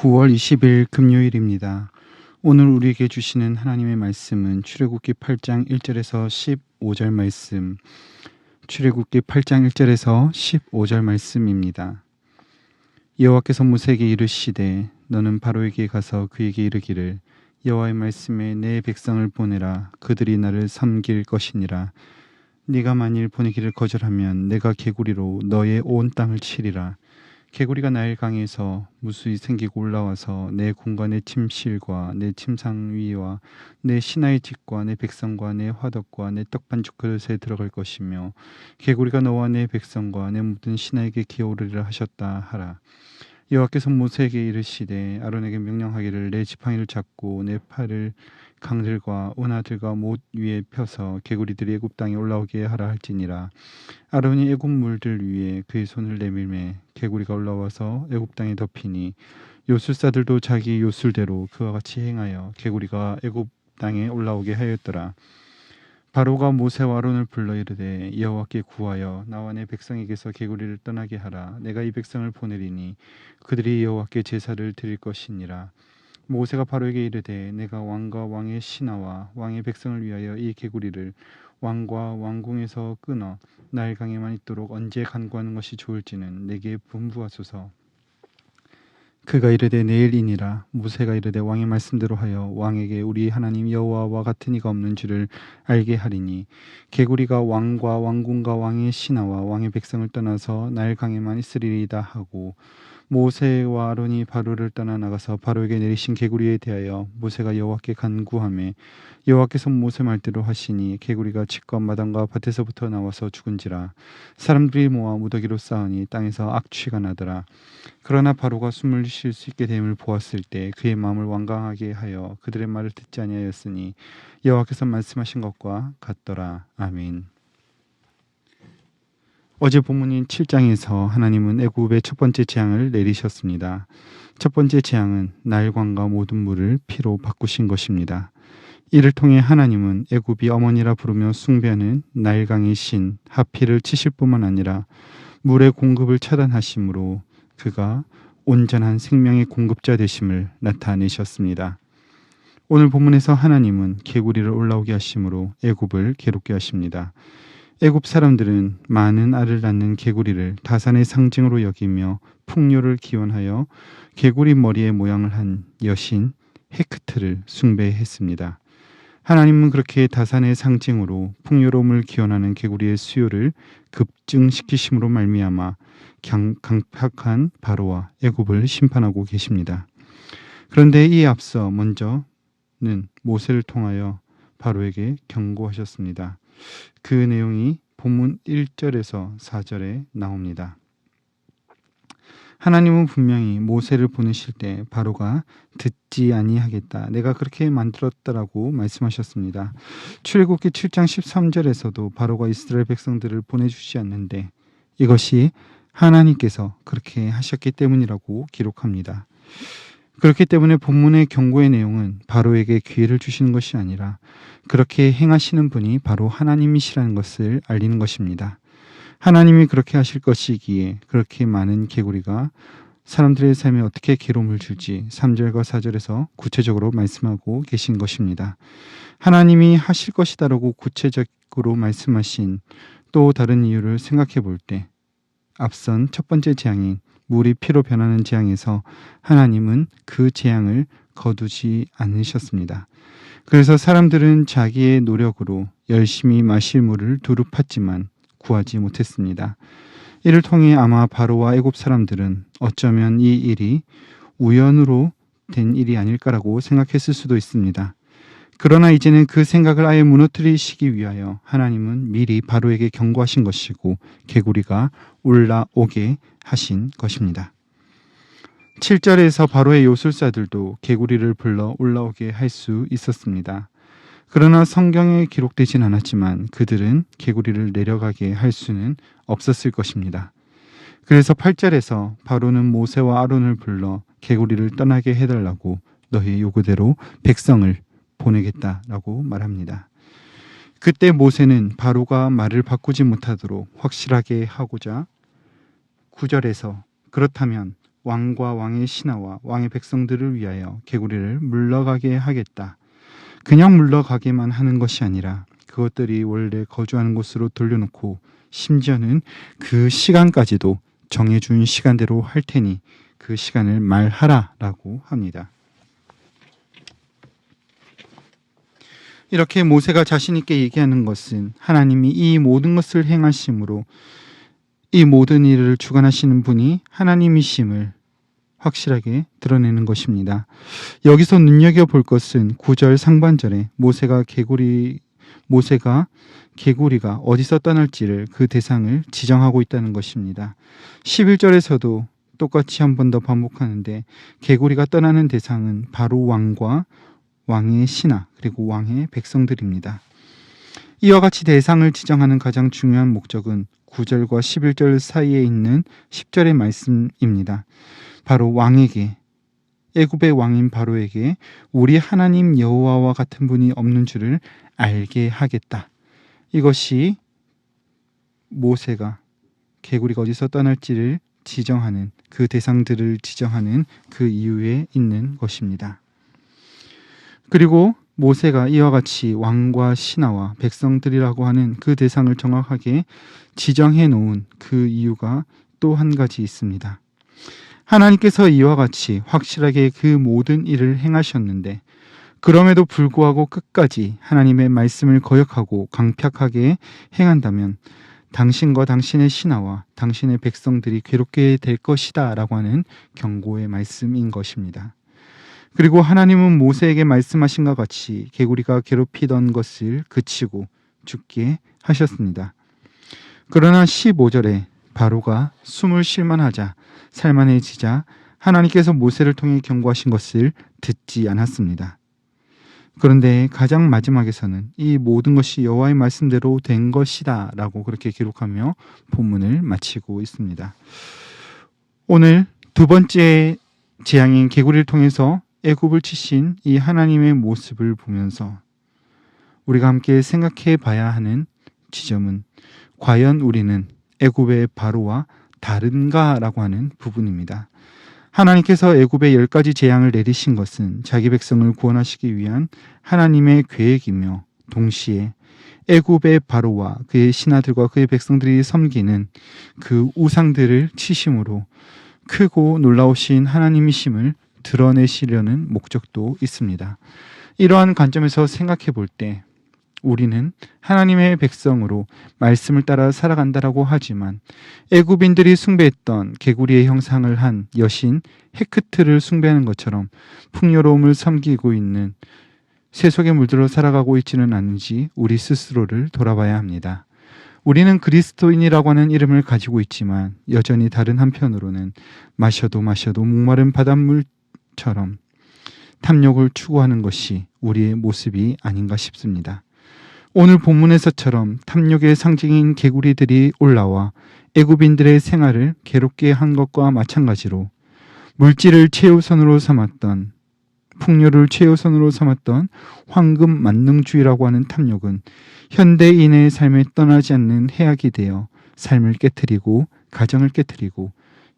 9월 20일 금요일입니다. 오늘 우리에게 주시는 하나님의 말씀은 출애굽기 8장 1절에서 15절 말씀, 출애굽기 8장 1절에서 15절 말씀입니다. 여호와께서 모세에게 이르시되 너는 바로에게 가서 그에게 이르기를 여호와의 말씀에 내 백성을 보내라. 그들이 나를 섬길 것이니라. 네가 만일 보내기를 거절하면 내가 개구리로 너의 온 땅을 치리라. 개구리가 나일강에서 무수히 생기고 올라와서 내 궁과 내 침실과 내 침상 위와 내 신하의 집과 내 백성과 내 화덕과 내 떡반죽 그릇에 들어갈 것이며 개구리가 너와 내 백성과 내 모든 신하에게 기어오르리라 하셨다 하라. 여호와께서 모세에게 이르시되 아론에게 명령하기를 내 지팡이를 잡고 내 팔을 강들과 운하들과 못 위에 펴서 개구리들이 애굽 땅에 올라오게 하라 할지니라. 아론이 애굽 물들 위에 그의 손을 내밀매 개구리가 올라와서 애굽 땅에 덮이니 요술사들도 자기 요술대로 그와 같이 행하여 개구리가 애굽 땅에 올라오게 하였더라. 바로가 모세와 아론을 불러 이르되 여호와께 구하여 나와 내 백성에게서 개구리를 떠나게 하라. 내가 이 백성을 보내리니 그들이 여호와께 제사를 드릴 것이니라. 모세가 바로에게 이르되 내가 왕과 왕의 신하와 왕의 백성을 위하여 이 개구리를 왕과 왕궁에서 끊어 나일강에만 있도록 언제 간구하는 것이 좋을지는 내게 분부하소서. 그가 이르되 내일이니라. 모세가 이르되 왕의 말씀대로 하여 왕에게 우리 하나님 여호와와 같은 이가 없는 줄을 알게 하리니 개구리가 왕과 왕궁과 왕의 신하와 왕의 백성을 떠나서 나일강에만 있으리이다 하고 모세와 아론이 바로를 떠나 나가서 바로에게 내리신 개구리에 대하여 모세가 여호와께 간구하매 여호와께서 모세 말대로 하시니 개구리가 집과 마당과 밭에서부터 나와서 죽은지라. 사람들이 모아 무더기로 쌓으니 땅에서 악취가 나더라. 그러나 바로가 숨을 쉴 수 있게 됨을 보았을 때 그의 마음을 완강하게 하여 그들의 말을 듣지 아니하였으니 여호와께서 말씀하신 것과 같더라. 아멘. 어제 본문인 7장에서 하나님은 애굽의 첫 번째 재앙을 내리셨습니다. 첫 번째 재앙은 나일강과 모든 물을 피로 바꾸신 것입니다. 이를 통해 하나님은 애굽이 어머니라 부르며 숭배하는 나일강의 신 하필을 치실 뿐만 아니라 물의 공급을 차단하심으로 그가 온전한 생명의 공급자 되심을 나타내셨습니다. 오늘 본문에서 하나님은 개구리를 올라오게 하심으로 애굽을 괴롭게 하십니다. 애굽 사람들은 많은 알을 낳는 개구리를 다산의 상징으로 여기며 풍요를 기원하여 개구리 머리의 모양을 한 여신 헤크트를 숭배했습니다. 하나님은 그렇게 다산의 상징으로 풍요로움을 기원하는 개구리의 수요를 급증시키심으로 말미암아 강팍한 바로와 애굽을 심판하고 계십니다. 그런데 이에 앞서 먼저는 모세를 통하여 바로에게 경고하셨습니다. 그 내용이 본문 1절에서 4절에 나옵니다. 하나님은 분명히 모세를 보내실 때 바로가 듣지 아니하겠다. 내가 그렇게 만들었다라고 말씀하셨습니다. 출애굽기 7장 13절에서도 바로가 이스라엘 백성들을 보내주지 않는데 이것이 하나님께서 그렇게 하셨기 때문이라고 기록합니다. 그렇기 때문에 본문의 경고의 내용은 바로에게 기회를 주시는 것이 아니라 그렇게 행하시는 분이 바로 하나님이시라는 것을 알리는 것입니다. 하나님이 그렇게 하실 것이기에 그렇게 많은 개구리가 사람들의 삶에 어떻게 괴로움을 줄지 3절과 4절에서 구체적으로 말씀하고 계신 것입니다. 하나님이 하실 것이다라고 구체적으로 말씀하신 또 다른 이유를 생각해 볼 때 앞선 첫 번째 재앙인 물이 피로 변하는 재앙에서 하나님은 그 재앙을 거두지 않으셨습니다. 그래서 사람들은 자기의 노력으로 열심히 마실 물을 두루 팠지만 구하지 못했습니다. 이를 통해 아마 바로와 애굽 사람들은 어쩌면 이 일이 우연으로 된 일이 아닐까라고 생각했을 수도 있습니다. 그러나 이제는 그 생각을 아예 무너뜨리시기 위하여 하나님은 미리 바로에게 경고하신 것이고 개구리가 올라오게 하신 것입니다. 7절에서 바로의 요술사들도 개구리를 불러 올라오게 할 수 있었습니다. 그러나 성경에 기록되진 않았지만 그들은 개구리를 내려가게 할 수는 없었을 것입니다. 그래서 8절에서 바로는 모세와 아론을 불러 개구리를 떠나게 해달라고 너희 요구대로 백성을 보내겠다라고 말합니다. 그때 모세는 바로가 말을 바꾸지 못하도록 확실하게 하고자 9절에서 그렇다면 왕과 왕의 신하와 왕의 백성들을 위하여 개구리를 물러가게 하겠다. 그냥 물러가게만 하는 것이 아니라 그것들이 원래 거주하는 곳으로 돌려놓고 심지어는 그 시간까지도 정해준 시간대로 할 테니 그 시간을 말하라라고 합니다. 이렇게 모세가 자신 있게 얘기하는 것은 하나님이 이 모든 것을 행하심으로 이 모든 일을 주관하시는 분이 하나님이심을 확실하게 드러내는 것입니다. 여기서 눈여겨볼 것은 9절 상반절에 모세가 개구리가 어디서 떠날지를 그 대상을 지정하고 있다는 것입니다. 11절에서도 똑같이 한 번 더 반복하는데 개구리가 떠나는 대상은 바로 왕과 왕의 신하 그리고 왕의 백성들입니다. 이와 같이 대상을 지정하는 가장 중요한 목적은 9절과 11절 사이에 있는 10절의 말씀입니다. 바로 왕에게, 애굽의 왕인 바로에게 우리 하나님 여호와와 같은 분이 없는 줄을 알게 하겠다. 이것이 모세가 개구리가 어디서 떠날지를 지정하는 그 대상들을 지정하는 그 이유에 있는 것입니다. 그리고 모세가 이와 같이 왕과 신하와 백성들이라고 하는 그 대상을 정확하게 지정해 놓은 그 이유가 또 한 가지 있습니다. 하나님께서 이와 같이 확실하게 그 모든 일을 행하셨는데 그럼에도 불구하고 끝까지 하나님의 말씀을 거역하고 강팍하게 행한다면 당신과 당신의 신하와 당신의 백성들이 괴롭게 될 것이다 라고 하는 경고의 말씀인 것입니다. 그리고 하나님은 모세에게 말씀하신 것 같이 개구리가 괴롭히던 것을 그치고 죽게 하셨습니다. 그러나 15절에 바로가 숨을 쉴만하자 살만해지자 하나님께서 모세를 통해 경고하신 것을 듣지 않았습니다. 그런데 가장 마지막에서는 이 모든 것이 여호와의 말씀대로 된 것이다 라고 그렇게 기록하며 본문을 마치고 있습니다. 오늘 두 번째 재앙인 개구리를 통해서 애굽을 치신 이 하나님의 모습을 보면서 우리가 함께 생각해 봐야 하는 지점은 과연 우리는 애굽의 바로와 다른가라고 하는 부분입니다. 하나님께서 애굽에 10가지 재앙을 내리신 것은 자기 백성을 구원하시기 위한 하나님의 계획이며 동시에 애굽의 바로와 그의 신하들과 그의 백성들이 섬기는 그 우상들을 치심으로 크고 놀라우신 하나님이심을 드러내시려는 목적도 있습니다. 이러한 관점에서 생각해 볼 때 우리는 하나님의 백성으로 말씀을 따라 살아간다라고 하지만 애굽인들이 숭배했던 개구리의 형상을 한 여신 헤크트를 숭배하는 것처럼 풍요로움을 섬기고 있는 세속에 물들어 살아가고 있지는 않은지 우리 스스로를 돌아봐야 합니다. 우리는 그리스도인이라고 하는 이름을 가지고 있지만 여전히 다른 한편으로는 마셔도 목마른 바닷물처럼 탐욕을 추구하는 것이 우리의 모습이 아닌가 싶습니다. 오늘 본문에서처럼 탐욕의 상징인 개구리들이 올라와 애굽인들의 생활을 괴롭게 한 것과 마찬가지로 물질을 최우선으로 삼았던 풍요를 최우선으로 삼았던 황금 만능주의라고 하는 탐욕은 현대인의 삶에 떠나지 않는 해악이 되어 삶을 깨트리고 가정을 깨트리고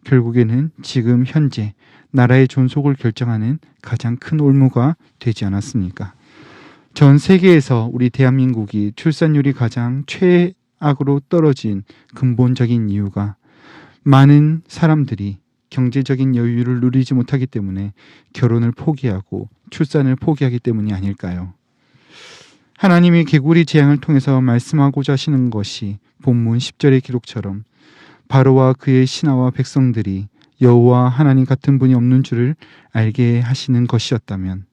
결국에는 지금 현재 나라의 존속을 결정하는 가장 큰 올무가 되지 않았습니까? 전 세계에서 우리 대한민국이 출산율이 가장 최악으로 떨어진 근본적인 이유가 많은 사람들이 경제적인 여유를 누리지 못하기 때문에 결혼을 포기하고 출산을 포기하기 때문이 아닐까요? 하나님이 개구리 재앙을 통해서 말씀하고자 하시는 것이 본문 10절의 기록처럼 바로와 그의 신하와 백성들이 여호와 하나님 같은 분이 없는 줄을 알게 하시는 것이었다면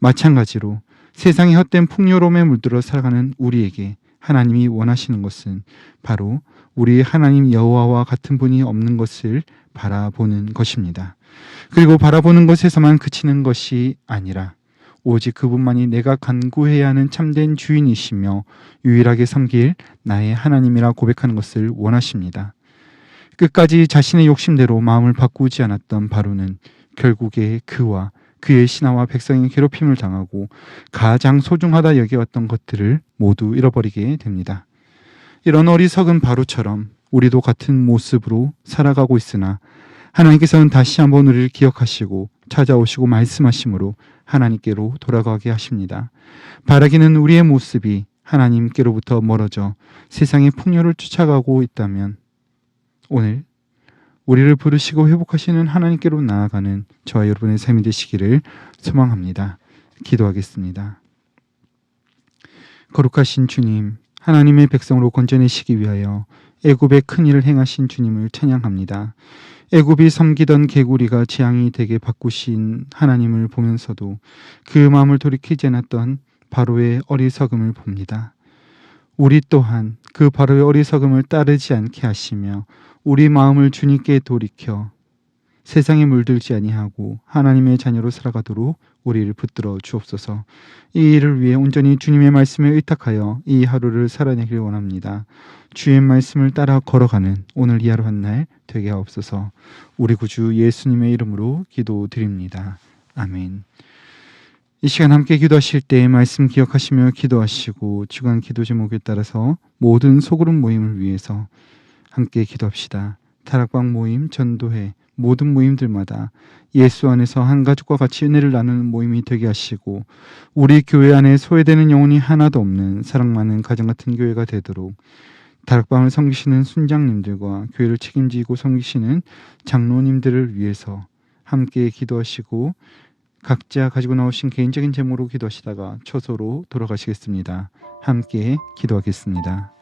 마찬가지로 세상의 헛된 풍요로움에 물들어 살아가는 우리에게 하나님이 원하시는 것은 바로 우리 하나님 여호와와 같은 분이 없는 것을 바라보는 것입니다. 그리고 바라보는 것에서만 그치는 것이 아니라 오직 그분만이 내가 간구해야 하는 참된 주인이시며 유일하게 섬길 나의 하나님이라 고백하는 것을 원하십니다. 끝까지 자신의 욕심대로 마음을 바꾸지 않았던 바로는 결국에 그와 그의 신하와 백성의 괴롭힘을 당하고 가장 소중하다 여겨왔던 것들을 모두 잃어버리게 됩니다. 이런 어리석은 바로처럼 우리도 같은 모습으로 살아가고 있으나 하나님께서는 다시 한번 우리를 기억하시고 찾아오시고 말씀하심으로 하나님께로 돌아가게 하십니다. 바라기는 우리의 모습이 하나님께로부터 멀어져 세상의 풍요를 쫓아가고 있다면 오늘 우리를 부르시고 회복하시는 하나님께로 나아가는 저와 여러분의 삶이 되시기를 소망합니다. 기도하겠습니다. 거룩하신 주님, 하나님의 백성으로 건져내시기 위하여 애굽의 큰 일을 행하신 주님을 찬양합니다. 애굽이 섬기던 개구리가 재앙이 되게 바꾸신 하나님을 보면서도 그 마음을 돌이키지 않았던 바로의 어리석음을 봅니다. 우리 또한 그 바로의 어리석음을 따르지 않게 하시며 우리 마음을 주님께 돌이켜 세상에 물들지 아니하고 하나님의 자녀로 살아가도록 우리를 붙들어 주옵소서. 이 일을 위해 온전히 주님의 말씀에 의탁하여 이 하루를 살아내길 원합니다. 주의 말씀을 따라 걸어가는 오늘 이 하루 한 날 되게 하옵소서. 우리 구주 예수님의 이름으로 기도드립니다. 아멘. 이 시간 함께 기도하실 때 말씀 기억하시며 기도하시고 주간 기도 제목에 따라서 모든 소그룹 모임을 위해서 함께 기도합시다. 다락방 모임, 전도회, 모든 모임들마다 예수 안에서 한 가족과 같이 은혜를 나누는 모임이 되게 하시고 우리 교회 안에 소외되는 영혼이 하나도 없는 사랑 많은 가정 같은 교회가 되도록 다락방을 섬기시는 순장님들과 교회를 책임지고 섬기시는 장로님들을 위해서 함께 기도하시고 각자 가지고 나오신 개인적인 제목으로 기도하시다가 초소로 돌아가시겠습니다. 함께 기도하겠습니다.